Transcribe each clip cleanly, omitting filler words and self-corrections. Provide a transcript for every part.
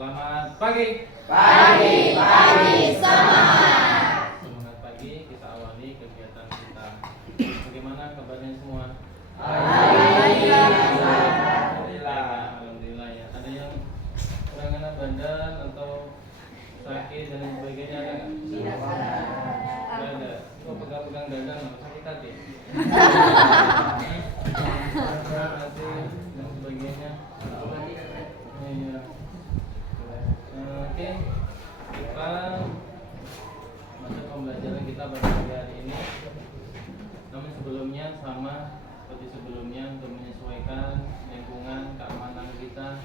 Selamat pagi. Pagi semangat. Semangat pagi, kita awali kegiatan kita. Bagaimana kabarnya semua? Alhamdulillah ya. Ada yang kurang enak badan atau sakit dan lain sebagainya ada nggak? Tidak ada. Kok pegang-pegang dada nggak sakit hati? Hati dan sebagainya. Iya. Oke, kita masuk pembelajaran kita pada pagi hari ini. Namun sebelumnya sama seperti sebelumnya untuk menyesuaikan lingkungan keamanan kita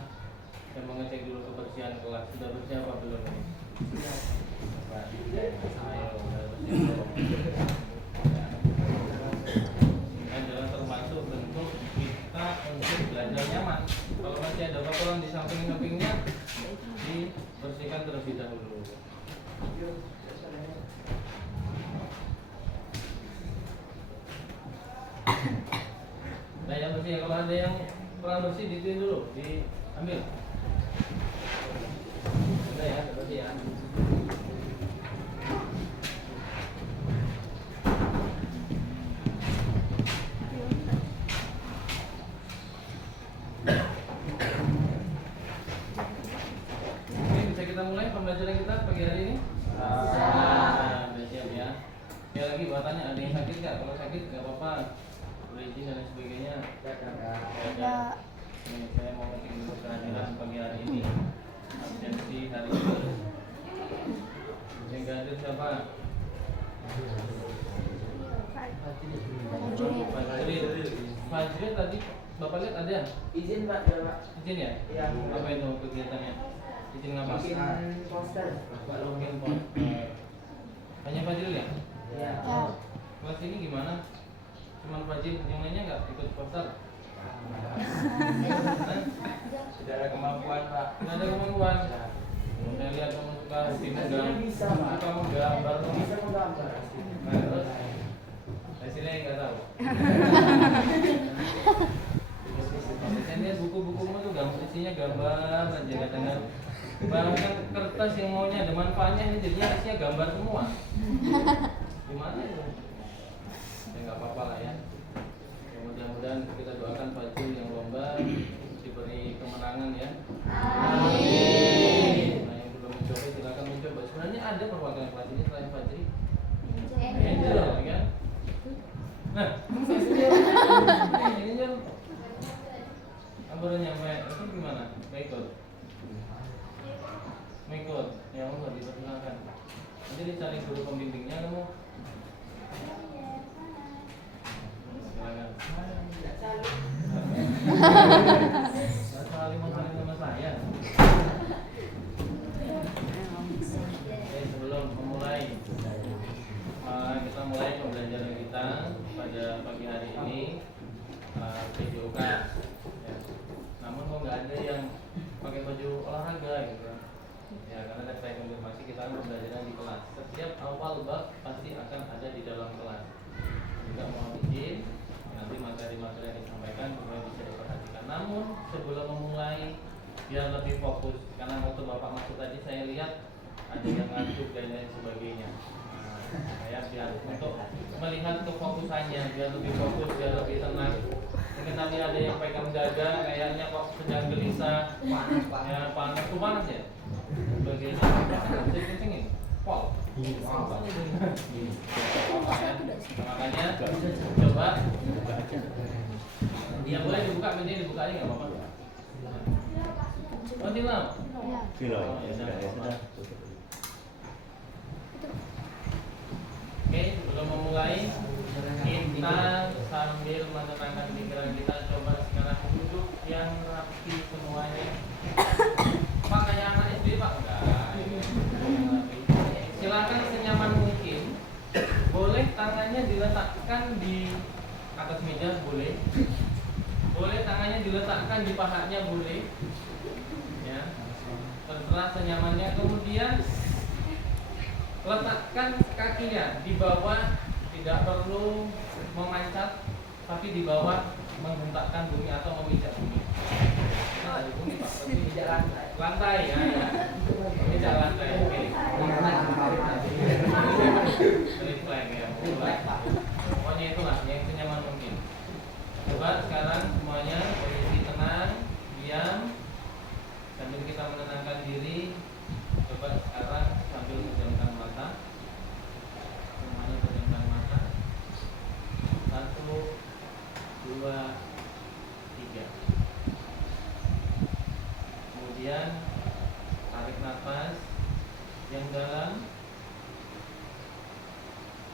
dan mengecek dulu kebersihan kelas. Sudah bersih apa belum ini? Ayo, sudah bersih belum? Ini adalah termasuk bentuk kita untuk belajar nyaman. Kalau masih ada kotoran di samping-sampingnya, dibersihkan terlebih dahulu. Nah, yang bersih, kalau ada yang kurang bersih dituin dulu, diambil. Sudah ya, bersih ya. Kita mulai pembelajaran kita pagi hari ini. Sudah siap ya. Sekali lagi buatannya ada yang sakit nggak? Kalau sakit nggak apa-apa, boleh izin dan sebagainya. Ada. Ini saya mau ketik dulu kehadiran pagi hari ini. Absensi hari ini. Yang nggak hadir siapa? Fajri tadi Bapak lihat ada? Izin Pak, Izin ya? Iya. Apa itu kegiatannya? Izin ngapa? Bikin poster. Bikin poster. Hanya Fajril ya? Iya. Kelas ini gimana? Cuman Fajril, yang lainnya nggak ikut poster? Tidak ada kemampuan Pak. Nggak ada kemampuan. Saya lihat kamu suka Bisa Pak. kamu gambar. Bisa menggambar. Nah, terus hasilnya nggak tahu. Saya lihat buku-bukumu tuh isinya gambar aja kadang-kadang. Bahkan kertas yang maunya ada manfaatnya ini jadinya isinya gambar semua. Gimana itu? Ya nggak apa-apa lah ya. Mudah-mudahan kita doakan Fajril yang lomba diberi kemenangan ya. Amin. Nah, yang belum mencoba silakan mencoba. Sebenarnya ada perwakilan kelas ini selain Fajril. Angel, kan? Nah, Angel. Baru nyampe, itu gimana? Ikut? Ikut? Ya Allah, dipersilakan. Nanti dicari guru pembimbingnya kamu. Silakan. Saling sama saya. Oke, sebelum memulai, kita mulai pembelajaran kita pada pagi hari ini. PJOK ya. Namun kok nggak ada yang pakai baju olahraga gitu ya, karena saya konfirmasi kita pembelajaran di kelas. Setiap awal bab pasti akan ada di dalam kelas. Juga mau izin nanti materi-materi yang disampaikan supaya bisa diperhatikan. Namun sebelum memulai biar lebih fokus, karena waktu bapak masuk tadi saya lihat ada yang ngantuk dan lain sebagainya. Saya biar untuk melihat kefokusannya biar lebih fokus, biar lebih tenang. Mungkin nanti ada yang pegang dada kayaknya kok sedang gelisah, ya panas, tuh panas ya. Sebagainya, kencengin, pol. Makanya coba, ya boleh dibuka, pintunya dibuka aja nggak apa-apa. Oh tidak? Oke, sebelum memulai kita sambil menenangkan pikiran kita, coba sekarang duduk yang rapi semuanya. Pak kayak anak SD Pak? Enggak. Silakan senyaman mungkin. Boleh tangannya diletakkan di atas meja, boleh. Boleh tangannya diletakkan di pahanya, boleh. Ya. Terserah senyamannya. Kemudian letakkan kakinya di bawah, tidak perlu memancat, tapi di bawah menghentakkan bumi atau memijak bumi. dari bumi Pak, tapi Tidak lantai. lantai ya, ya. Tidak lantai, oke. Refleks ya, pokoknya itulah yang senyaman mungkin. Coba sekarang semuanya posisi tenang, diam, sambil kita menenangkan diri. Coba sekarang sambil memejamkan mata, semuanya pejamkan mata. 1, 2, 3. Kemudian tarik nafas yang dalam,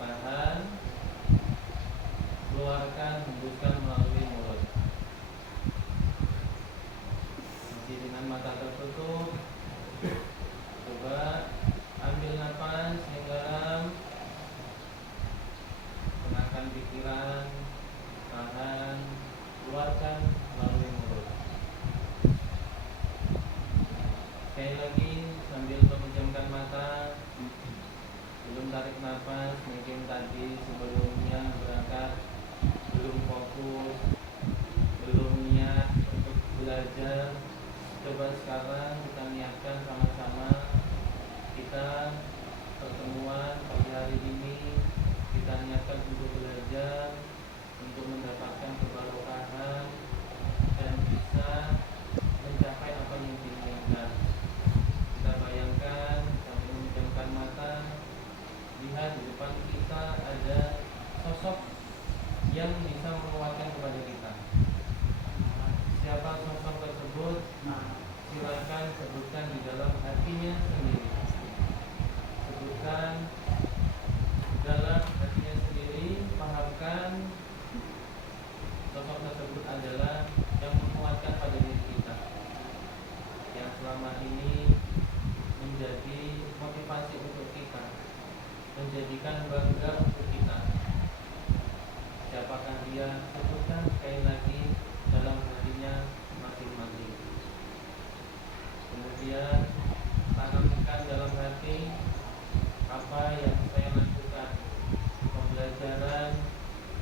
tahan, keluarkan, hembuskan melalui mulut. Masih dengan mata tertutup, coba ambil nafas yang dalam, tenangkan pikiran, tahan, keluarkan melalui mulut. Sekali lagi sambil memejamkan mata, belum tarik nafas, mungkin tadi sebelumnya berangkat belum fokus, belum niat untuk belajar. Coba sekarang kita niatkan sama-sama, kita pertemuan pagi hari ini kita niatkan untuk belajar, untuk mendapatkan kebarokahan dan bisa mencapai apa yang diinginkan. Kita bayangkan sambil memejamkan mata, lihat di depan kita ada sosok yang bisa menguatkan kepada kita. Siapa sosok tersebut? Silakan sebutkan di dalam hatinya sendiri. Sebutkan dalam hatinya sendiri, pahamkan sosok tersebut adalah yang menguatkan pada diri kita, yang selama ini menjadi motivasi untuk kita, menjadikan bangga untuk kita. Siapakah dia? Sebutkan sekali lagi dalam hatinya masing-masing. Kemudian tanamkan dalam hati, apa yang saya lakukan, pembelajaran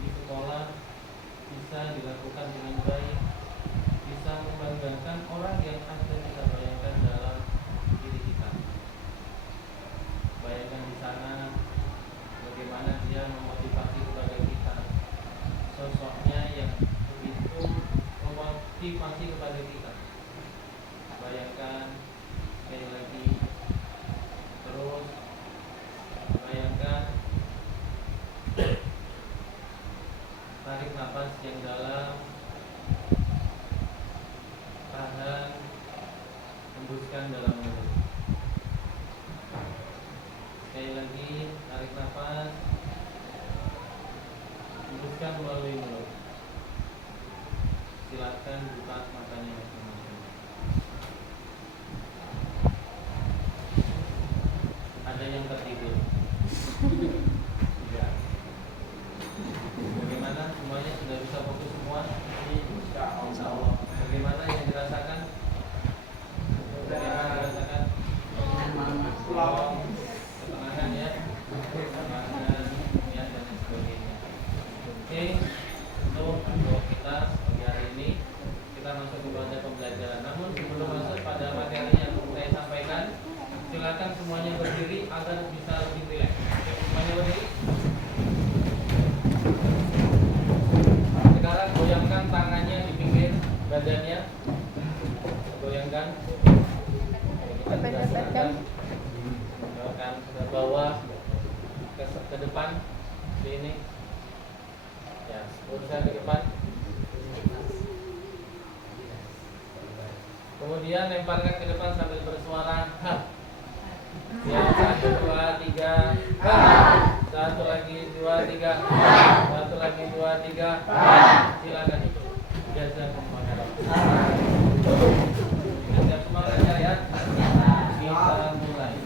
di sekolah bisa dilakukan dengan baik, bisa membanggakan orang yang ada kita bayangkan dalam diri kita. Bayangkan di sana bagaimana dia memotivasi kepada kita, sosoknya yang begitu memotivasi kepada kita. Bayangkan sekali lagi, terus bayangkan, tarik nafas yang dalam, tahan, hembuskan dalam mulut. Sekali lagi, tarik nafas, hembuskan melalui mulut. Silakan buka matanya masing-masing. Ada yang tertidur? Tidak. Bagaimana? Semuanya sudah bisa fokus semua? Insya Allah. Bagaimana yang dirasakan? Bagaimana dirasakan? Plong, ketenangan ya, ketenangan ya, dan sebagainya. Oke, untuk kita pagi hari ini kita masuk kepada pembelajaran. Namun sebelum masuk pada materi yang saya sampaikan, silakan semuanya berdiri agar bisa lebih rileks. Oke, semuanya berdiri. Sekarang goyangkan tangannya di pinggir badannya. Goyangkan. Kita goyangkan ke bawah, ke depan, sini. Ya, luruskan ke depan. Kemudian lemparkan ke depan sambil bersuara ha. Ya, 1, 2, 3 ha. 1 lagi, 2, 3 ha. 1 lagi, 2, 3 ha. Silakan itu. Jazakumullah. Siap semua belajar ya. Kita mulai.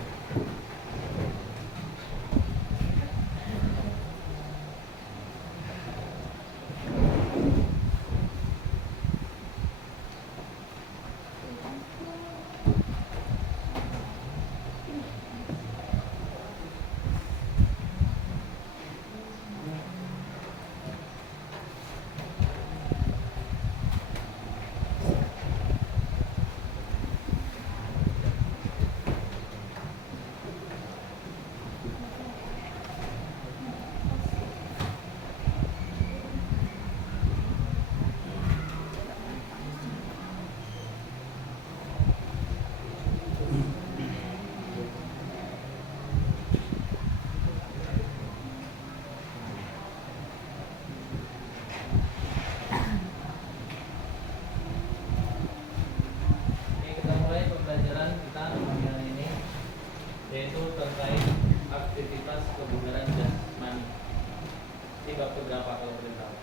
yaitu terkait aktivitas kebugaran jasmani. Ini bab keberapa kalau boleh tahu?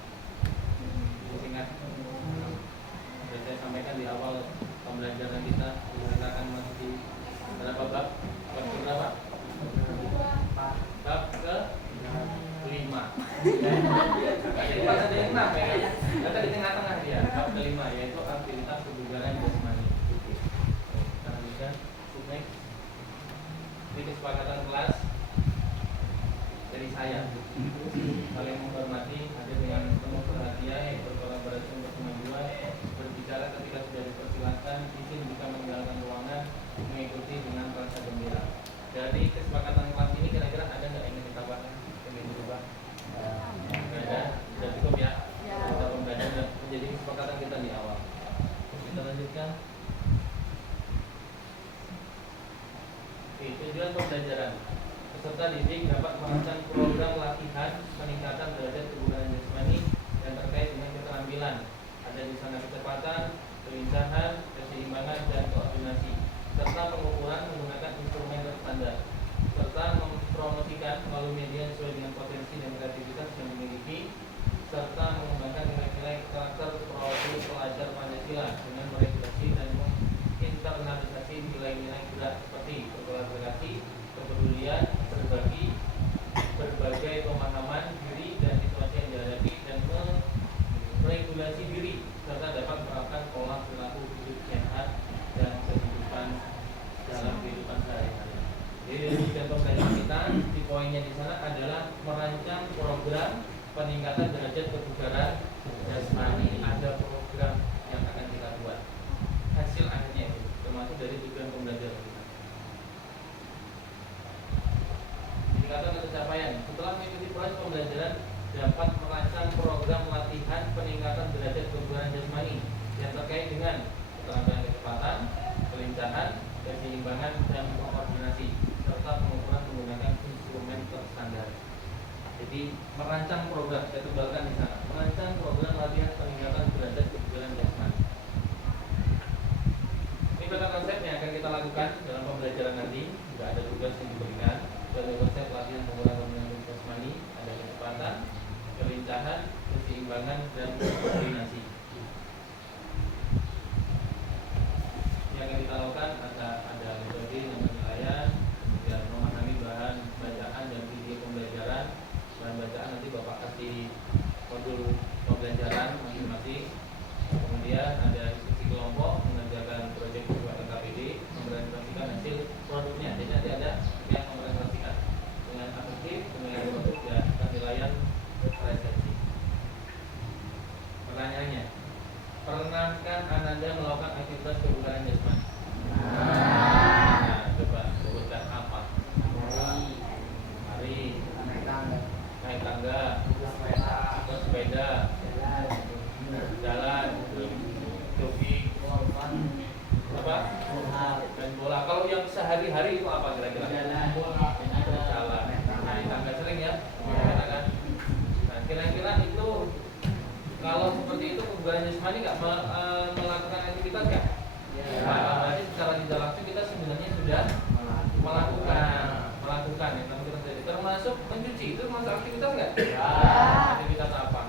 Ingat? Sudah saya sampaikan di awal pembelajaran kita akan masuk berapa bab? Bab keberapa? Bab ke-5. Jadi pas ada yang 6 ya. Kita di tengah-tengah dia. Bab ke-5 yaitu aktivitas kebugaran jasmani. Kita lanjutkan. Next. Ini kesepakatan kelas dari saya. Saling menghormati, hadir dengan penuh perhatian, berkolaborasi untuk kemajuan, berbicara ketika sudah dipersilakan, izin jika meninggalkan ruangan, mengikuti dengan rasa gembira. Dari kesepakatan kelas ini kira-kira ada nggak yang ingin ditambahkan? Ingin dirubah? Nggak ada? Sudah cukup ya? Kita pembelajaran menjadi kesepakatan kita di awal. Kita lanjutkan. Oke, tujuan pembelajaran. Peserta didik dapat merancang program latihan peningkatan derajat kebugaran jasmani yang terkait dengan keterampilan. Ada di sana kecepatan, kelincahan, keseimbangan, dan koordinasi, serta pengukuran menggunakan instrumen terstandar, serta mempromosikan melalui media sesuai dengan potensi dan kreativitas yang dimiliki, serta mengembangkan nilai-nilai karakter profil pelajar Pancasila dengan meregulasi dan internalisasi nilai-nilai gerak seperti berkolaborasi, kepedulian, berbagi, berbagai pemahaman diri dan situasi yang dihadapi, dan meregulasi diri serta dapat menerapkan pola perilaku hidup sehat dan kehidupan dalam kehidupan sehari-hari. Jadi dari pembelajaran kita di poinnya di sana adalah merancang program peningkatan derajat kebugaran jasmani. Ada program yang akan kita buat. Hasil akhirnya itu termasuk dari tujuan pembelajaran kita. Indikator pencapaian. Setelah mengikuti proses pembelajaran dapat merancang program latihan peningkatan derajat kebugaran jasmani yang terkait dengan keterampilan kecepatan, kelincahan, keseimbangan, dan koordinasi, serta pengukuran menggunakan instrumen terstandar. Jadi merancang program, saya tebalkan di sana. Merancang program latihan peningkatan derajat kebugaran jasmani. Ini peta konsep yang akan kita lakukan dalam pembelajaran nanti. Tidak ada tugas yang diberikan. Ada konsep latihan pengurangan kebugaran jasmani, ada kecepatan, kelincahan, keseimbangan, dan koordinasi. Yang akan kita lakukan ada metode penilaian, kemudian memahami bahan bacaan dan video pembelajaran. Bahan bacaan nanti Bapak kasih modul pembelajaran masing-masing. Kemudian ada diskusi kelompok, mengerjakan proyek buat KPD, mempresentasikan hasil produknya. Jadi nanti ada yang mempresentasikan dengan efektif, dengan produk dan penilaian resepsi. Pertanyaannya, pernahkah Ananda melakukan aktivitas kebugaran jasmani? Nah, coba sebutkan apa? Mari naik tangga, bersepeda, jalan, jogging, apa? Main bola. Kalau yang sehari-hari itu apa kira-kira? Jalan. Naik tangga sering ya? Katakan. Nah, kira-kira itu kalau seperti itu kebugaran jasmani nggak melakukan aktivitas nggak? Nah, berarti secara tidak langsung kita sebenarnya sudah melakukan yang namanya terjadi. Termasuk mencuci itu termasuk aktivitas nggak? Aktivitas apa?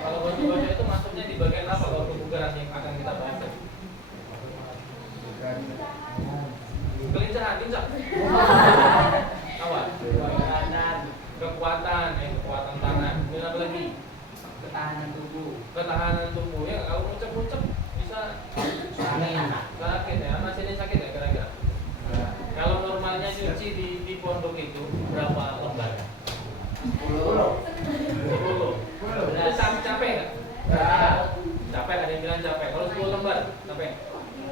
Kalau baju-baju itu masuknya di bagian apa kalau kebugaran yang akan kita bahas tadi? Kelincahan, lincah. Awal. Kekuatan, kekuatan tangan. Kemudian apa lagi? Ketahanan tubuh ya. Kalau ngucep-ngucep bisa sakit ya. Masih ini sakit ya kira-kira. Kalau normalnya nyuci di pondok itu berapa lembar? 10. Itu capek nggak? Capek, ada yang bilang capek. Kalau 10 lembar capek.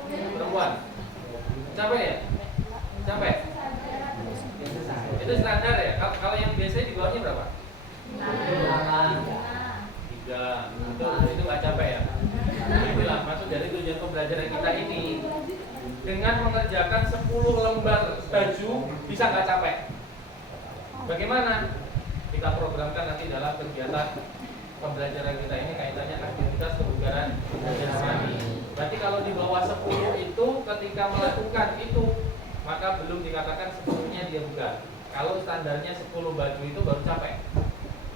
Perempuan capek ya? Capek. Itu standar ya. Kalau yang biasanya di bawahnya berapa? 3. Itu nggak capek ya? Itulah maksud dari tujuan pembelajaran kita ini. Dengan mengerjakan 10 lembar baju bisa nggak capek? Bagaimana? Kita programkan nanti dalam kegiatan pembelajaran kita ini kaitannya aktivitas kebugaran jasmani. Berarti kalau di bawah 10 itu ketika melakukan itu maka belum dikatakan sepenuhnya dia bugar. Kalau standarnya 10 baju itu baru capek.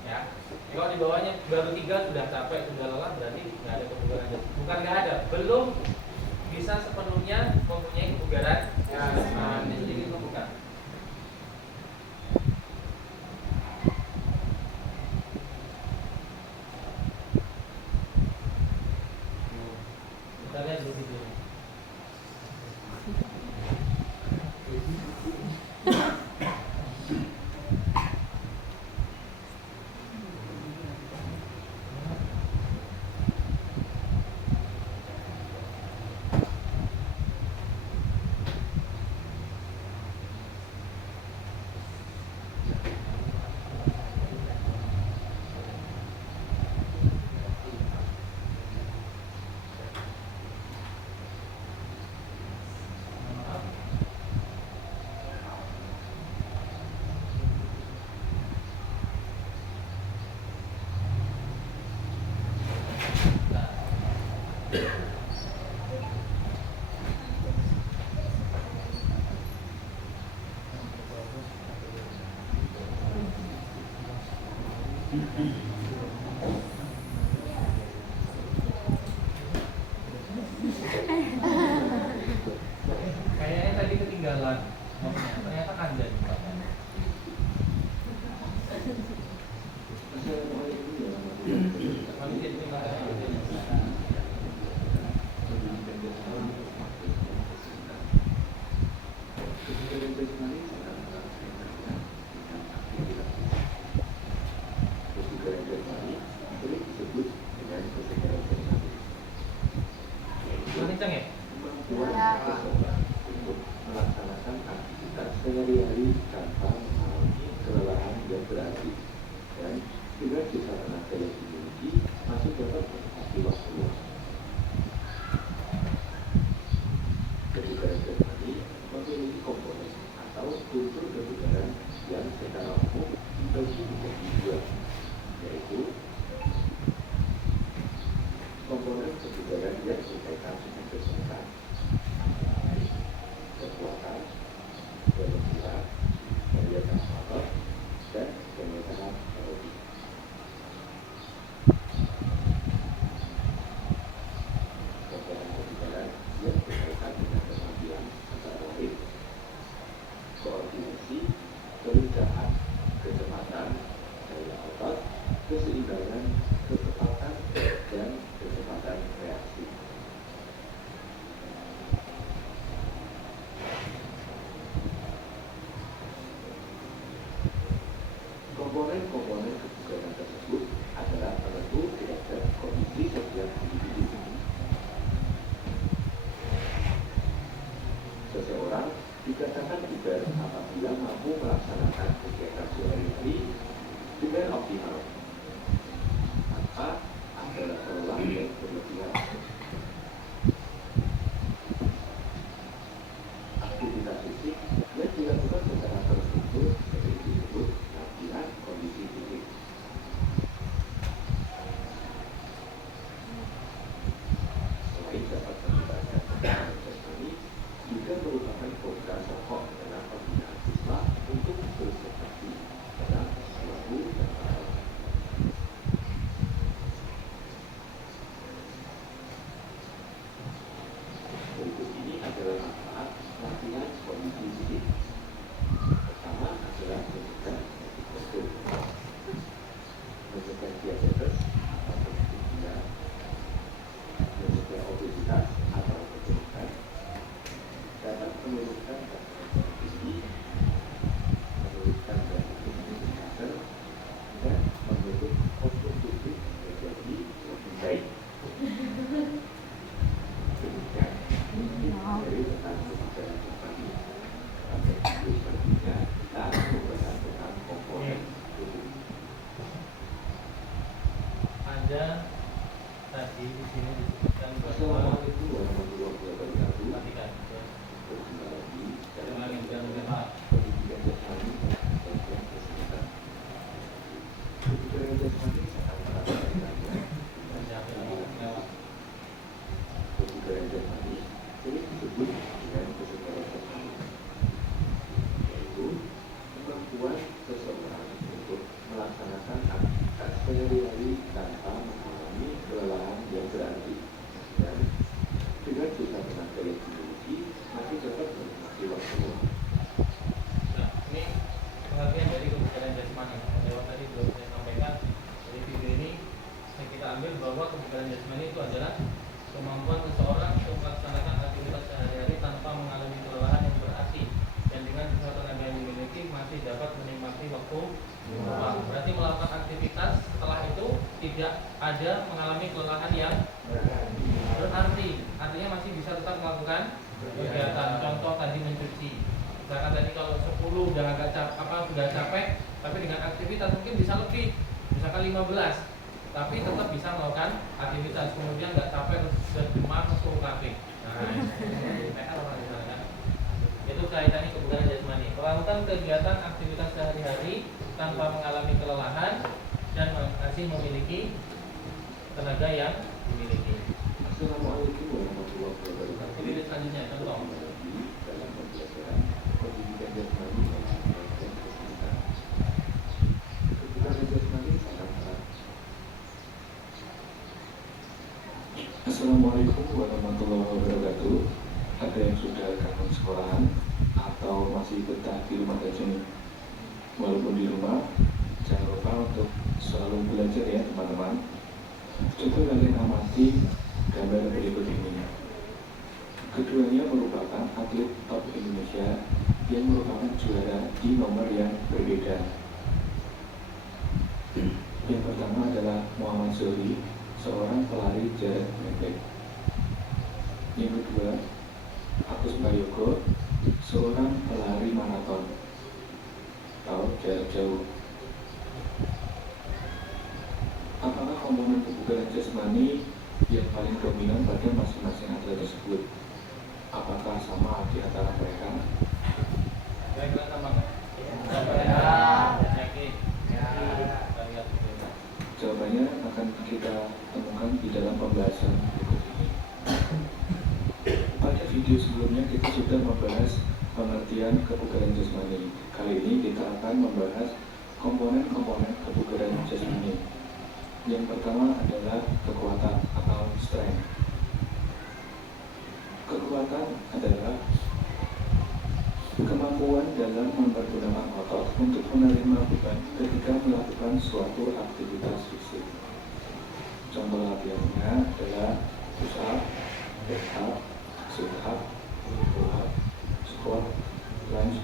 Ya. Kalau di bawahnya baru 3 sudah capek, sudah lelah, berarti nggak ada kebugaran. Bukan nggak ada, belum bisa sepenuhnya mempunyai kebugaran. Jadi itu bukan. Kita lihat dulu videonya. Kayaknya tadi ketinggalan nomornya, ternyata ada di tempatnya. Kenceng ya? Melaksanakan aktivitas sehari-hari tanpa mengalami kelelahan yang berarti dan dengan kisaran daya dimiliki masih dapat mencapai waktu luang. Kebugaran jasmani memiliki komponen atau unsur kebugaran yang secara umum dibagi menjadi dua, yaitu komponen kebugaran yang berkaitan dengan kesehatan, kekuatan, kelenturan, daya tahan otot, dan daya tahan kalori. Komponen kebugaran yang berkaitan dengan kemampuan antara lain koordinasi, kelincahan, kecepatan, daya otot, keseimbangan, kecepatan, dan kecepatan reaksi. Komponen-komponen kebugaran tersebut adalah penentu derajat kondisi setiap individu. Seseorang dikatakan bugar apabila mampu melaksanakan kegiatan sehari-hari dengan optimal tanpa ada lelah yang berlebihan. Aktivitas fisik yang dilakukan secara terstruktur sering disebut latihan kondisi fisik. Selain dapat meningkatkan kebugaran jasmani, juga merupakan program pokok dalam pembinaan siswa untuk berprestasi dalam suatu dan hal. Berikut ini adalah manfaat latihan kondisi fisik. Pertama adalah mencegah penyakit jantung, mencegah diabetes atau penyakit gula, mencegah obesitas atau kegemukan, dapat menurunkan tekanan tinggi, menurunkan resiko penyakit kanker, dan membentuk postur tubuh menjadi lebih baik. Demikian dari tentang kebugaran jasmani. Sampai video selanjutnya kita membahas tentang komponen tubuh. Ada tadi di sini disebutkan bahwa Assalamualaikum warahmatullahi wabarakatuh. perhatikan ya. Berjumpa lagi dalam Jangan lupa pendidikan jasmani dan kesehatan. Kebugaran jasmani sangat erat kaitannya dengan kebugaran jasmani sering disebut dengan kesegaran repetisi. Misalkan tadi kalau 10 udah agak sudah capek, tapi dengan aktivitas mungkin bisa lebih, misalkan 15, tapi tetap bisa melakukan aktivitas, kemudian nggak capek terus demam suruh kaki. Nah, PR orang di sana kan. Itu kaitannya kebugaran jasmani. Melakukan kegiatan aktivitas sehari-hari tanpa mengalami kelelahan dan masih memiliki tenaga yang dimiliki. Assalamualaikum warahmatullahi wabarakatuh. Ini selanjutnya contoh. Dalam pembelajaran pendidikan jasmani dan kesehatan. Kebugaran jasmani sangat erat. Assalamualaikum warahmatullahi wabarakatuh. Ada yang sudah kangen sekolahan atau masih betah di rumah saja nih? Walaupun di rumah, jangan lupa untuk selalu belajar ya teman-teman. Coba kalian amati gambar berikut ini. Keduanya merupakan atlet top Indonesia yang merupakan juara di nomor yang berbeda. Yang pertama adalah Muhammad Zohri, seorang pelari jarak pendek. Yang kedua, Agus Prayogo, seorang pelari maraton atau jarak jauh. Apakah komponen kebugaran jasmani yang paling dominan pada masing-masing atlet tersebut? Apakah sama di antara mereka? Kira-kira sama nggak? Yakin? Kita lihat dulu. Jawabannya akan kita temukan di dalam pembahasan berikut ini. Pada video sebelumnya kita sudah membahas pengertian kebugaran jasmani. Kali ini kita akan membahas komponen-komponen kebugaran jasmani. Yang pertama adalah kekuatan atau strength. Kekuatan adalah kemampuan dalam mempergunakan otot untuk menerima beban ketika melakukan suatu aktivitas fisik. Contoh latihannya adalah push up, back up, sit up, pull up, squat, lunge.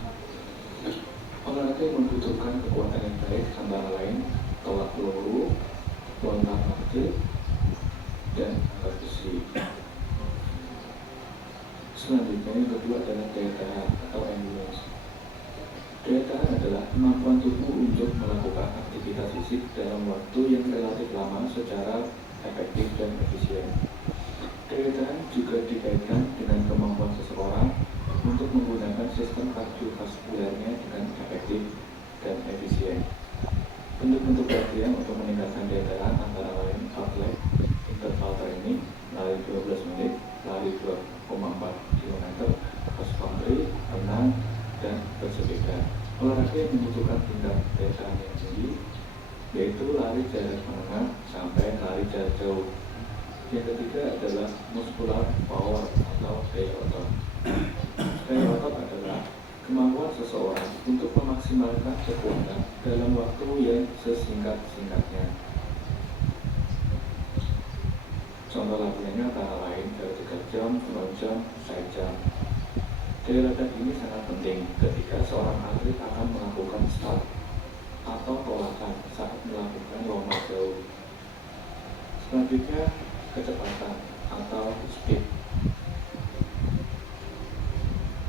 Olahraga yang membutuhkan kekuatan yang baik antara lain tolak peluru, lontar martil, dan angkat besi. Selanjutnya yang kedua adalah daya tahan atau endurance. Daya tahan adalah kemampuan tubuh untuk melakukan aktivitas fisik dalam waktu yang relatif lama secara efektif dan efisien. Daya tahan juga dikaitkan dengan kemampuan seseorang untuk menggunakan sistem kardiovaskulernya dengan efektif dan efisien. Bentuk-bentuk latihan untuk meningkatkan daya tahan antara lain outlet, interval training, lari 12 menit, lari 2,4 km, cross country, renang, dan bersepeda. Olahraga yang membutuhkan tingkat daya tahan yang tinggi, yaitu lari jarak menengah sampai lari jarak jauh. Yang ketiga adalah muscular power atau daya otot. Daya otot adalah kemampuan seseorang untuk memaksimalkan kekuatan dalam waktu yang sesingkat-singkatnya. Contoh latihannya antara lain vertical jump, front jump, side jump. Daya ledak ini sangat penting ketika seorang atlet akan melakukan start atau tolakan saat melakukan lomba jauh. Selanjutnya, kecepatan atau speed.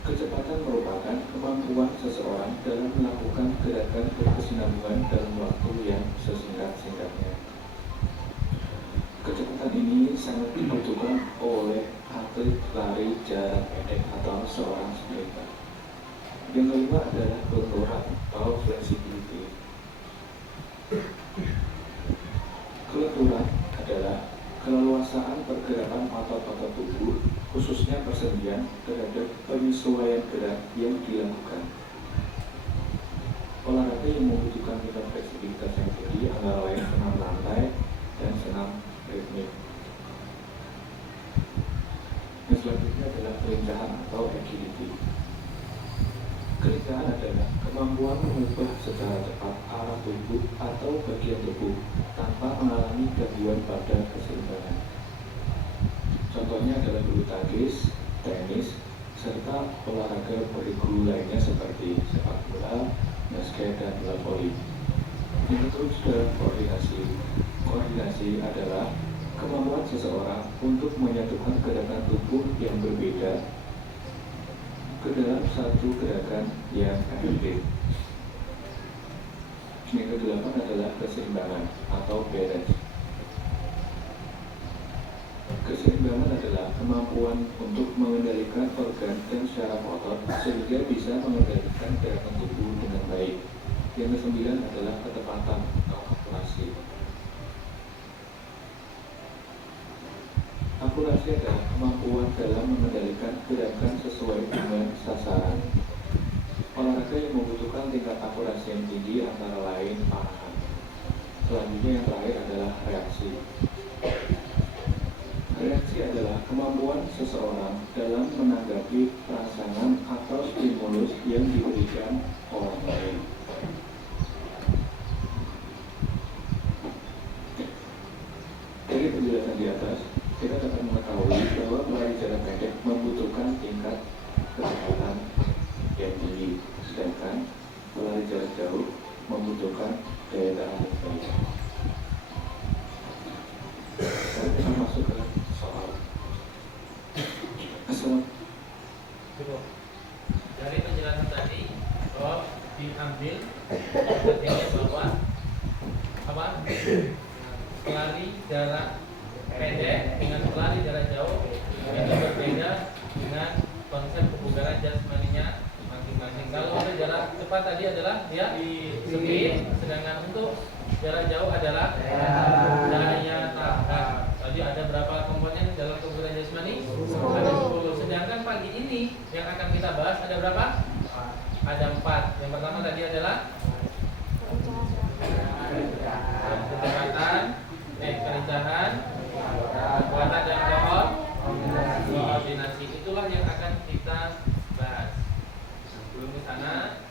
Kecepatan merupakan kemampuan seseorang dalam melakukan gerakan berkesinambungan dalam waktu yang sesingkat-singkatnya. Kecepatan ini sangat dibutuhkan oleh atlet lari jarak pendek atau seorang sprinter. Yang kelima adalah kelenturan atau flexibility. Kelenturan adalah keleluasaan pergerakan otot-otot tubuh, khususnya persendian terhadap penyesuaian gerak yang dilakukan. Olahraga yang membutuhkan tingkat fleksibilitas yang tinggi antara lain senam lantai dan senam ritmik. Yang selanjutnya adalah kelincahan atau agility. Kelincahan adalah kemampuan mengubah secara cepat arah tubuh atau bagian tubuh tanpa mengalami gangguan pada keseimbangan. Contohnya adalah bulu tangkis, tenis, serta olahraga berguru lainnya seperti sepak bola, basket, dan bola voli. Yang kedua adalah koordinasi. Koordinasi adalah kemampuan seseorang untuk menyatukan gerakan tubuh yang berbeda ke dalam satu gerakan yang efektif. Yang kedelapan adalah keseimbangan atau balance. Keseimbangan adalah kemampuan untuk mengendalikan organ dan syaraf otot sehingga bisa mengendalikan gerakan tubuh dengan baik. Yang kesembilan adalah ketepatan atau akurasi. Akurasi adalah kemampuan dalam mengendalikan gerakan sesuai dengan sasaran. Olahraga yang membutuhkan tingkat akurasi yang tinggi antara lain panahan. Selanjutnya yang terakhir adalah reaksi. Reaksi adalah kemampuan seseorang dalam menanggapi rangsangan atau stimulus yang diberikan orang lain. Dari penjelasan di atas, kita dapat mengetahui bahwa pelari jarak pendek membutuhkan tingkat kecepatan yang tinggi, sedangkan pelari jarak jauh membutuhkan daya tahan yang baik. Sekarang kita masuk ke soal. Cukup. Dari penjelasan tadi bahwa diambil artinya bahwa apa? Pelari jarak pendek dengan pelari jarak jauh itu berbeda dengan konsep kebugaran jasmaninya masing-masing. Kalau untuk jarak cepat tadi adalah dia speed, sedangkan untuk jarak jauh adalah daya tahan. Tadi ada berapa komponen dalam kebugaran jasmani? Ada 10. Sedangkan pagi ini yang akan kita bahas ada berapa? Ada 4. Yang pertama tadi adalah kecepatan, kelincahan, kekuatan dan koordinasi. Itulah yang akan kita bahas. Sebelum ke sana,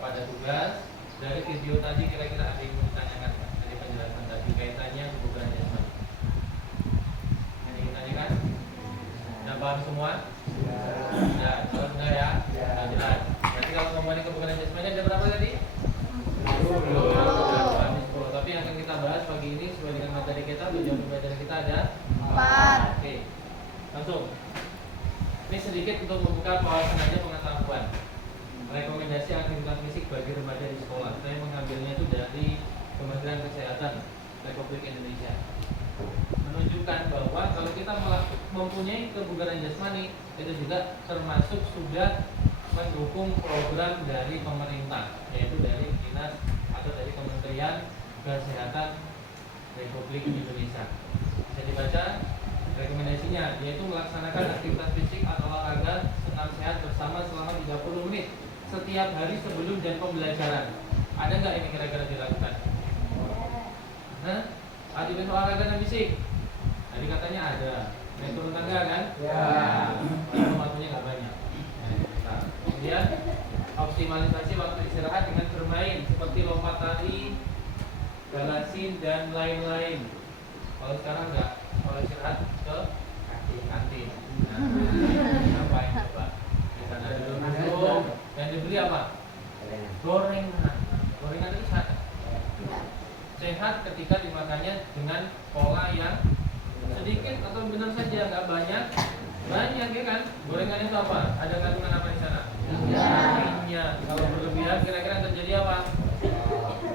pada tugas dari video tadi kira-kira ada yang mau ditanyakan Pak? Dari penjelasan tadi kaitannya kebugaran jasmani. Ada yang ditanyakan? Sudah paham semua? Ya, kalau sudah ya? Sudah jelas. Berarti kalau komponen kebugaran jasmani ada berapa tadi? 10. Tapi yang akan kita bahas pagi ini sesuai dengan materi kita, tujuan pembelajaran kita ada 4. Oke, langsung. Ini sedikit untuk membuka wawasan aja pengetahuan. Rekomendasi aktivitas fisik bagi remaja di sekolah. Saya mengambilnya itu dari Kementerian Kesehatan Republik Indonesia. Menunjukkan bahwa kalau kita mempunyai kebugaran jasmani itu juga termasuk sudah mendukung program dari pemerintah, yaitu dari dinas atau dari Kementerian Kesehatan Republik Indonesia. Bisa dibaca rekomendasinya, yaitu melaksanakan aktivitas fisik atau olahraga senam sehat bersama selama 30 menit setiap hari sebelum jam pembelajaran. Ada nggak ini kira-kira dilakukan? Aktivitas olahraga dan fisik. Tadi katanya ada. Naik turun tangga kan? Ya. Waktunya nggak banyak. Kemudian optimalisasi waktu istirahat dengan bermain seperti lompat tali, galasin dan lain-lain. Kalau sekarang nggak, kalau istirahat ke kantin. Ngapain coba? Di sana duduk. Yang dibeli apa? Gorengan. Gorengan itu sehat ketika dimakannya dengan pola yang sedikit atau benar saja, nggak banyak. Banyak ya kan? Gorengan itu apa? Ada kandungan apa di sana? Minyak. Kalau berlebihan kira-kira terjadi apa?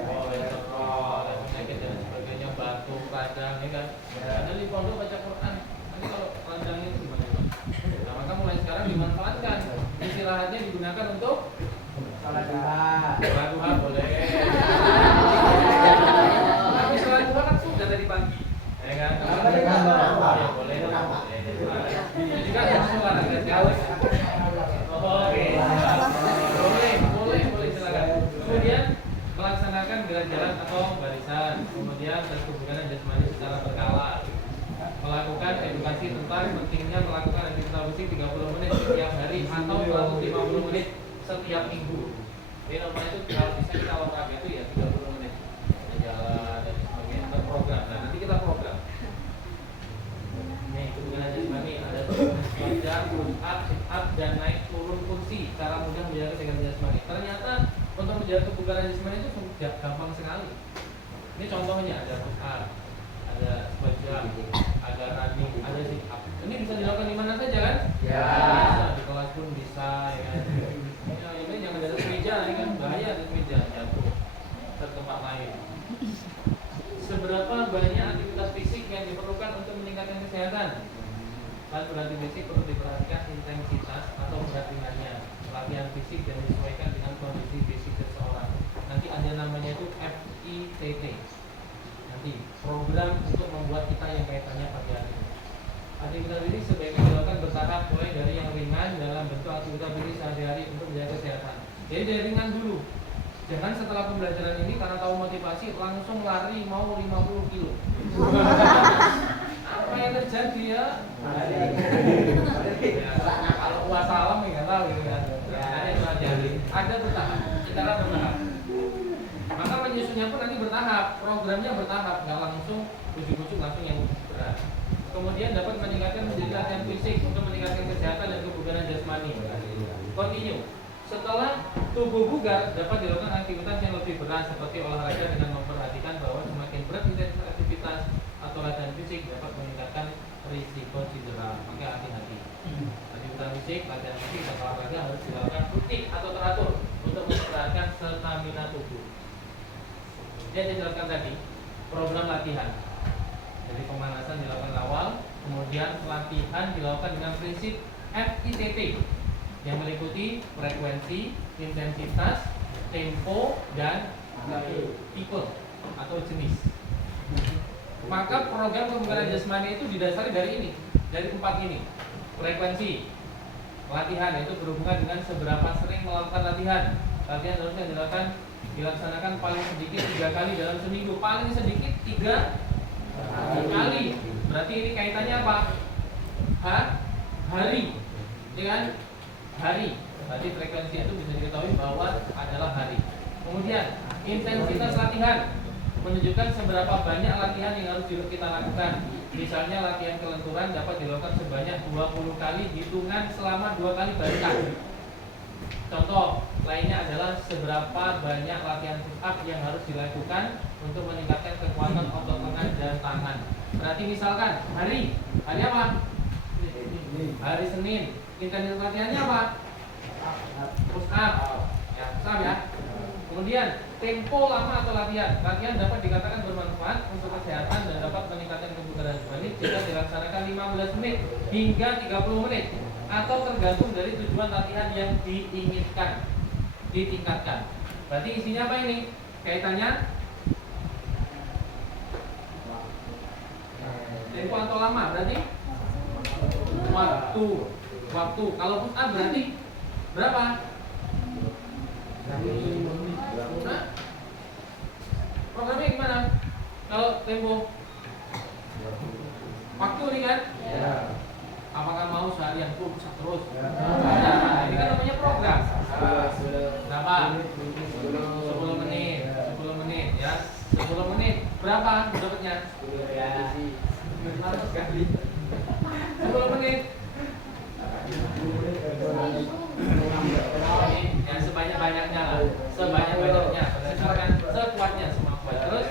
Kolesterol, penyakit dan sebagainya, batuk, radang, ya kan? Ada di pondok baca Quran. Nanti kalau radangnya itu gimana? Nah, maka mulai sekarang dimanfaatkan. Istirahatnya digunakan untuk Salat duha. salat duha boleh. Tapi salat duha kan sudah tadi pagi, ya kan? Ya boleh. Jadi kan harus olahraga sekali. Oke. Boleh silakan. Kemudian melaksanakan gerak jalan atau barisan. Kemudian tes kebugaran jasmani secara berkala. Melakukan edukasi tentang pentingnya melakukan aktivitas fisik 30 menit setiap hari atau 150 menit setiap minggu. Jadi normalnya itu kalau bisa kita olahraga itu ya 30 menit. Jalan dan sebagainya terprogram. Nah, nanti kita program. Nih, kebugaran jasmani ada badan, push up, sit up dan naik turun kursi. Cara mudah menjaga kesehatan jasmani. Ternyata untuk menjaga kebugaran jasmani itu gampang sekali. Ini contohnya ada push up, ada squat jump, ada running, ada sit up. Ini bisa dilakukan di mana saja kan? Ya. Bisa di kelas pun bisa, ya kan? bahaya di meja jatuh ke tempat lain. Seberapa banyak aktivitas fisik yang diperlukan untuk meningkatkan kesehatan? Kan berarti fisik perlu diperhatikan intensitas atau berat ringannya. Latihan fisik dan disesuaikan dengan kondisi fisik seseorang. Nanti ada namanya itu FITT. Nanti program untuk membuat kita yang kaitannya pagi hari ini. Aktivitas fisik sebaiknya dilakukan bertahap, mulai dari yang ringan dalam bentuk aktivitas fisik sehari-hari untuk menjaga kesehatan. Jadi dari ringan dulu. Jangan setelah pembelajaran ini karena tahu motivasi langsung lari mau 50 kilo. Apa yang terjadi ya? Ya kalau wassalam ya tahu gitu kan. Ya itu aja. Ada bertahap, secara bertahap. Maka menyusunnya pun nanti bertahap, programnya bertahap, nggak langsung ujuk-ujuk langsung yang berat. Kemudian dapat meningkatkan menjadi latihan fisik untuk meningkatkan kesehatan dan kebugaran jasmani. Continue. Setelah tubuh bugar, dapat dilakukan aktivitas yang lebih berat seperti olahraga dengan memperhatikan bahwa semakin berat intensitas aktivitas atau latihan fisik dapat meningkatkan risiko cedera. Maka hati-hati. Aktivitas fisik, latihan fisik dan olahraga harus dilakukan rutin atau teratur untuk mempertahankan stamina tubuh. Yang dijelaskan tadi, program latihan. Jadi pemanasan dilakukan awal, kemudian latihan dilakukan dengan prinsip FITT yang meliputi frekuensi, intensitas, tempo, dan tipe atau jenis. Maka program kebugaran jasmani itu didasari dari ini, dari 4 ini. Frekuensi latihan yaitu berhubungan dengan seberapa sering melakukan latihan. Latihan harusnya dilaksanakan paling sedikit 3 kali dalam seminggu. Paling sedikit 3 kali. Berarti ini kaitannya apa? Hari, ya kan? Hari. Berarti frekuensi itu bisa diketahui bahwa adalah hari. Kemudian intensitas latihan menunjukkan seberapa banyak latihan yang harus kita lakukan. Misalnya latihan kelenturan dapat dilakukan sebanyak 20 kali hitungan selama 2 kali barisan. Contoh lainnya adalah seberapa banyak latihan push up yang harus dilakukan untuk meningkatkan kekuatan otot lengan dan tangan. Berarti misalkan hari apa? Hari Senin. Intensitas latihannya apa? Push up. Ya, push up ya. Kemudian tempo lama atau latihan. Latihan dapat dikatakan bermanfaat untuk kesehatan dan dapat meningkatkan kebugaran jasmani jika dilaksanakan 15 menit hingga 30 menit atau tergantung dari tujuan latihan yang diinginkan, ditingkatkan. Berarti isinya apa ini? Kaitannya tempo atau lama berarti waktu. Kalau push up berarti berapa? Nah, programnya gimana? Kalau tempo waktu nih kan? Ya. Apakah mau seharian full terus? Ya. Nah, ini kan namanya program. Berapa? 10 menit. 10 menit ya. 10 menit. Berapa dapatnya? 10 menit. Ya sebanyak-banyaknya lah. Sebanyak-banyaknya. Berdasarkan sekuatnya semampuan. Terus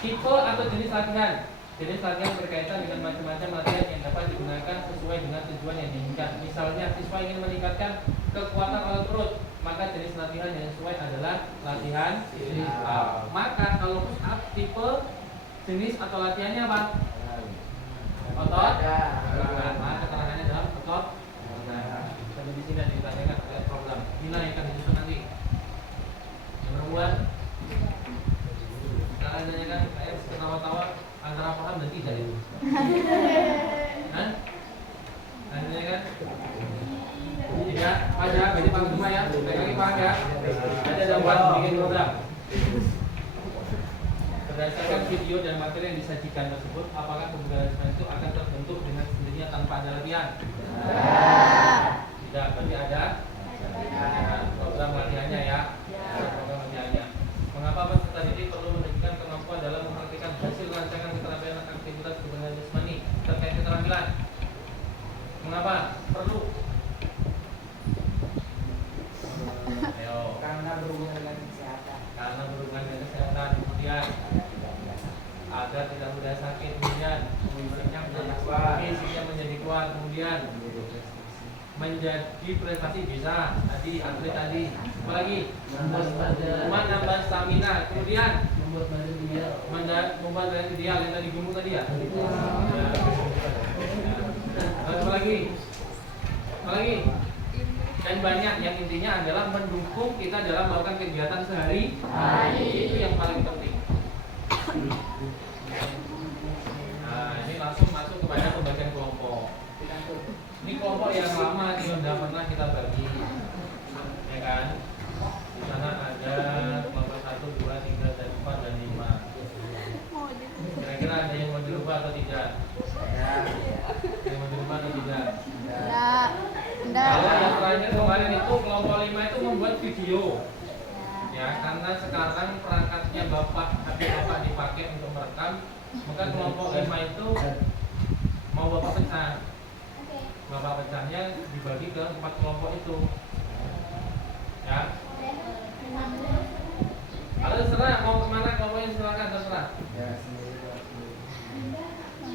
tipe atau jenis latihan. Jenis latihan berkaitan dengan macam-macam latihan yang dapat digunakan sesuai dengan tujuan yang diinginkan. Misalnya siswa ingin meningkatkan kekuatan otot perut, maka jenis latihan yang sesuai adalah latihan sit up. Maka kalau push up tipe jenis atau latihannya apa? Otot. Nah, keterangannya dalam otot. Sampai di sini ada ditanyakan oleh program. Bila yang akan disusun nanti. Yang perempuan. Kalian tanyakan, saya ketawa-tawa antara paham dan tidak itu. Hah? Tanya kan? Tidak, pajak, jadi paham semua ya. Baik lagi paham ya. Ada dapat bikin program. Berdasarkan video dan materi yang disajikan tersebut, apakah kebugaran jasmani itu akan terbentuk dengan sendirinya tanpa ada latihan? Tidak, berarti ada program latihannya ya. Program latihannya. Mengapa peserta didik perlu menunjukkan kemampuan dalam mempraktikkan hasil rancangan keterampilan aktivitas kebugaran jasmani terkait keterampilan? Mengapa perlu? Ayo. Karena berhubungan dengan kesehatan. Karena berhubungan dengan kesehatan. Kemudian agar tidak mudah sakit. Kemudian fisiknya menjadi kuat. Kemudian konsentrasi bisa. Tadi atlet tadi. Apalagi? Kuman nambah stamina. Kemudian membuat badan ideal yang tadi gemuk tadi ya. Apa lagi? Dan banyak yang intinya adalah mendukung kita dalam melakukan kegiatan sehari-hari. Itu yang paling penting. Nah, ini langsung masuk kepada pembagian kelompok. Ini kelompok yang lama sudah pernah kita bagi, ya kan? Di sana ada kelompok 1, 2, 3, dan 4 dan 5. Kira-kira ada yang mau dirubah atau tidak? Yang mau dirubah atau tidak? Kalau yang terakhir kemarin itu kelompok 5 itu membuat video. Ya, karena sekarang perangkatnya HP Bapak dipakai untuk merekam, maka kelompok 5 itu mau Bapak pecah. Bapak pecahnya dibagi ke 4 kelompok itu. Ya. Kalau terserah mau kemana kelompoknya silakan terserah.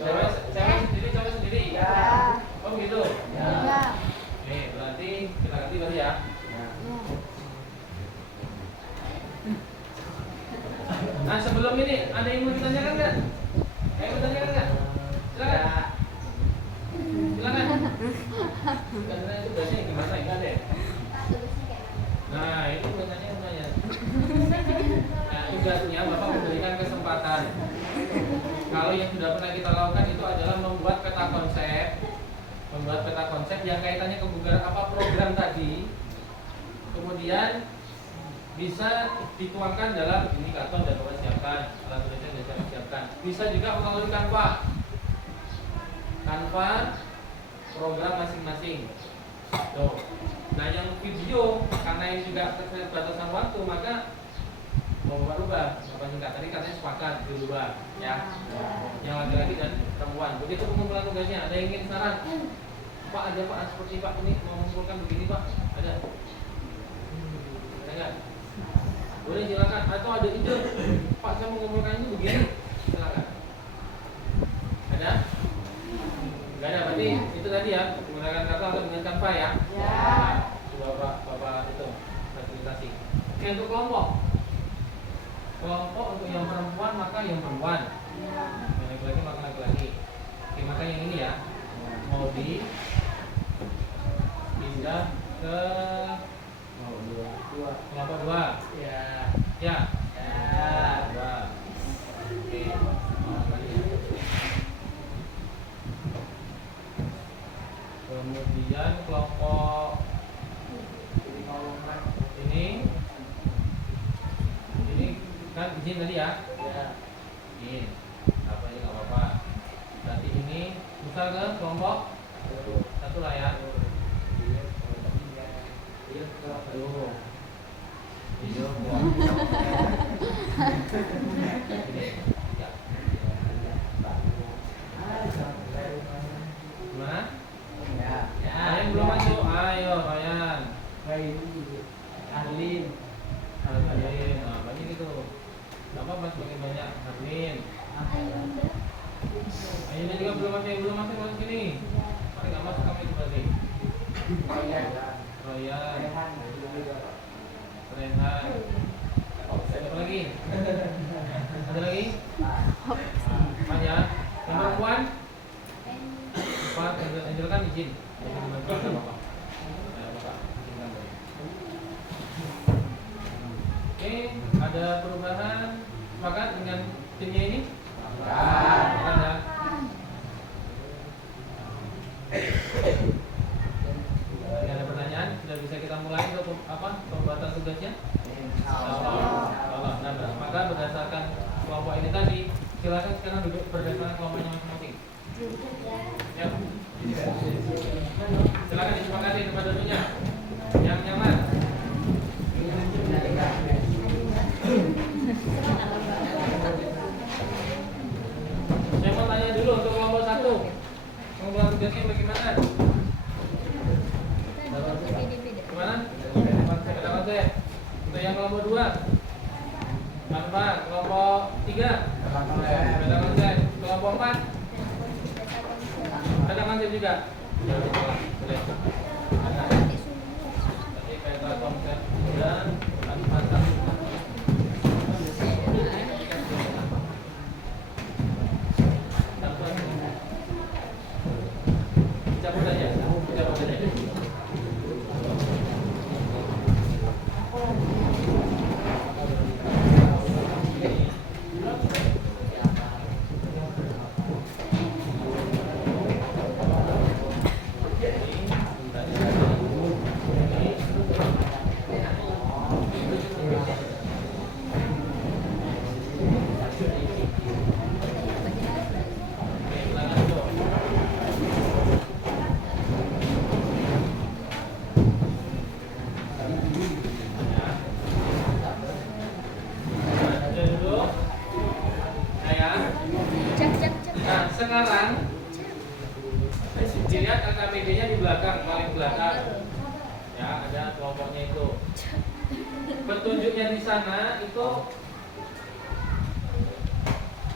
Cewek sendiri. Ya. Oh gitu. Ya. Nih, berarti kita ganti berarti ya. Nah, sebelum ini ada yang mau ditanyakan nggak? Silakan. Karena itu biasanya gimana? Enggak ada. Nah, itu biasanya namanya. Nah, tugasnya Bapak memberikan kesempatan. Kalau yang sudah pernah kita lakukan itu adalah membuat peta konsep yang kaitannya kebugaran apa program tadi. Kemudian bisa dituangkan dalam indikator dan Bapak siapkan, alat tulisnya dan Bapak siapkan. Bisa juga melalui Canva program masing-masing. Tuh. Nah, yang video karena ini juga terkait batasan waktu, maka mau berubah. Bapak singkat tadi katanya sepakat dirubah, ya. Yang laki-laki dan perempuan. Begitu pengumpulan tugasnya. Ada yang ingin saran? Pak, ada Pak seperti Pak ini mau mengumpulkan begini Pak? Ada? Ada nggak? Boleh silakan. Atau ada ide? Pak, saya mengumpulkan itu begini. Silakan. Ada? Enggak ada, berarti itu tadi ya, menggunakan kata atau dengan Canva ya? Ya. Nah, Bapak itu fasilitasi. Oke, untuk kelompok untuk yang perempuan maka yang perempuan, yang laki-laki maka laki-laki. Oke, maka yang ini ya mau pindah ke kelompok 2. Ya. 2. Oke. Kemudian kelompok ini kan izin tadi ya? Izin. Apa aja nggak apa-apa. Nanti ini bisa ke kelompok 1 lah ya. Gimana? Yang belum masuk, ayo Ryan. Arlin. Nah, banyak gitu. Nama masuk makin banyak. Arlin. Ayunda juga belum masuk sini. Paling nggak masuk kami berarti. Royan. Rehan. Ada apa lagi? Ada lagi? Nah, ya. Yang perempuan? Pak, Angel kan izin. Bapak. Oke, ada perubahan sepakat dengan timnya ini? Ada. Ada pertanyaan? Sudah bisa kita mulai untuk pembuatan tugasnya? Nah, maka berdasarkan kelompok ini tadi, silakan sekarang duduk berdasarkan kelompoknya masing-masing. Ya. Silakan disepakati tempat duduknya. Yang nyaman. Saya mau tanya dulu untuk kelompok 1. Pengumpulan tugasnya bagaimana? Gimana? Beda konsep. Untuk yang kelompok 2 tanpa kelompok 3 beda konsep. Kelompok 4 beda konsep juga. Ya, boleh. kelompoknya itu. Petunjuknya di sana itu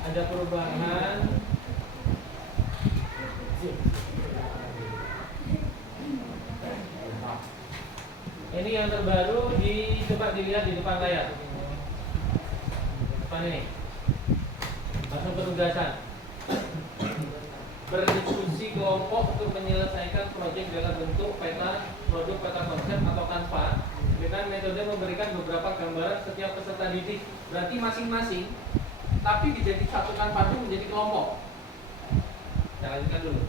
ada perubahan. Ini yang terbaru, coba dilihat di depan layar. Depan ini. Langsung penugasan. Berdiskusi kelompok untuk menyelesaikan proyek dalam bentuk peta produk, peta konsep atau Canva dengan metode memberikan beberapa gambaran setiap peserta didik. Berarti masing-masing, tapi dijadikan padu menjadi kelompok. Saya lanjutkan dulu.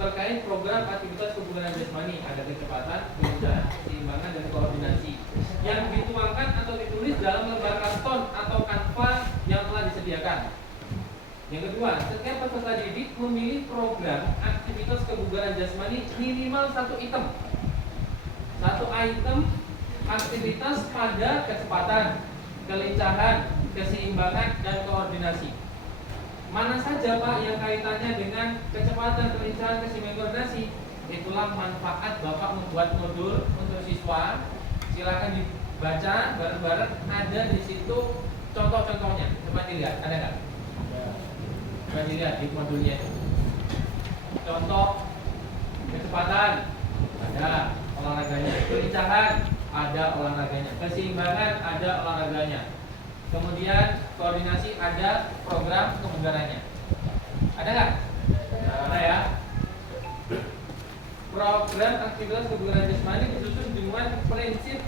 Terkait program aktivitas kebugaran jasmani, ada kecepatan, kelincahan, keseimbangan, dan koordinasi yang dituangkan atau ditulis dalam lembar karton atau Canva yang telah disediakan. Yang kedua, setiap peserta didik memilih program aktivitas kebugaran jasmani minimal satu item. Satu item aktivitas pada kecepatan, kelincahan, keseimbangan, dan koordinasi. Mana saja Pak yang kaitannya dengan kecepatan, kelincahan, keseimbangan, koordinasi? Itulah manfaat Bapak membuat modul untuk siswa. Silakan dibaca bareng-bareng. Ada di situ contoh-contohnya. Coba dilihat, ada nggak? Coba dilihat di modulnya. Contoh kecepatan, ada olahraganya. Kelincahan, ada olahraganya. Keseimbangan, ada olahraganya. Kemudian koordinasi, ada program kebugarannya. Ada nggak? Ada ya. Program aktivitas kebugaran jasmani disusun dengan prinsip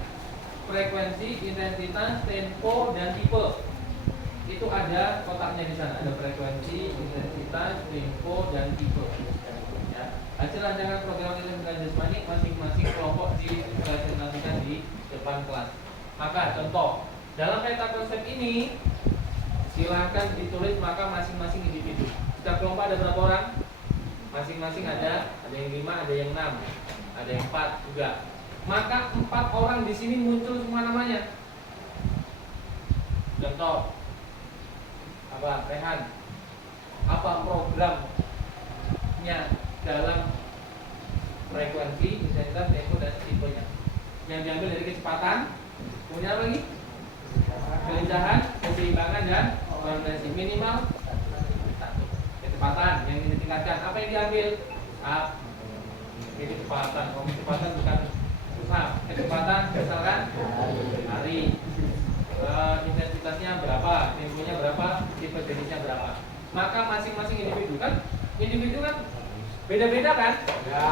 frekuensi, intensitas, tempo, dan tipe. Itu ada kotaknya di sana. Ada frekuensi, intensitas, tempo, dan tipe. Ya. Hasil rancangan program aktivitas kebugaran jasmani masing-masing kelompok dipresentasikan di depan kelas. Maka contoh, dalam peta konsep ini silahkan ditulis maka masing-masing individu. Setiap kelompok ada berapa orang? Masing-masing ada yang 5, ada yang 6, ada yang 4 juga. Maka 4 orang di sini muncul semua namanya. Contoh, apa? Rehan. Apa programnya dalam frekuensi, intensitas, tempo, dan tipenya? Yang diambil dari kecepatan. Kemudian apa lagi? Kelincahan, keseimbangan, dan koordinasi. Minimal 1. Kecepatan yang ditingkatkan. Apa yang diambil? Ini kecepatan. Kalau kecepatan bukan susah. Kecepatan misalkan hari. Intensitasnya berapa? Temponya berapa? Tipe jenisnya berapa? Maka masing-masing individu kan beda-beda kan? Ya,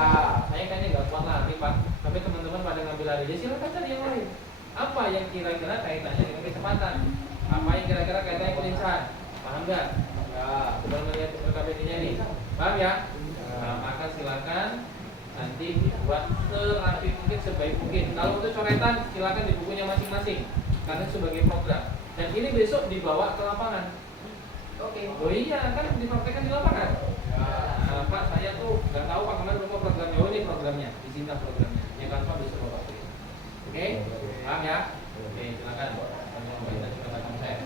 saya kayaknya nggak kuat lari Pak. Tapi teman-teman pada ngambil lari, ya silakan cari yang lain. Apa yang kira-kira kaitannya dengan kecepatan? Apa yang kira-kira kaitannya kelincahan? Paham nggak? Ya, sudah melihat RKPD-nya nih. Paham ya? Nah, maka silakan nanti dibuat serapi mungkin, sebaik mungkin. Kalau untuk coretan, silakan di bukunya masing-masing. Karena sebagai program. Dan ini besok dibawa ke lapangan. Oke. Oh iya, kan dipraktekkan di lapangan. Nah, Pak, saya tuh nggak tahu Pak kemarin berapa programnya. Oh ini programnya, di sini programnya. Ya kan Pak bisa bawa. Oke, paham ya? Oke, silakan. Kita coba saya.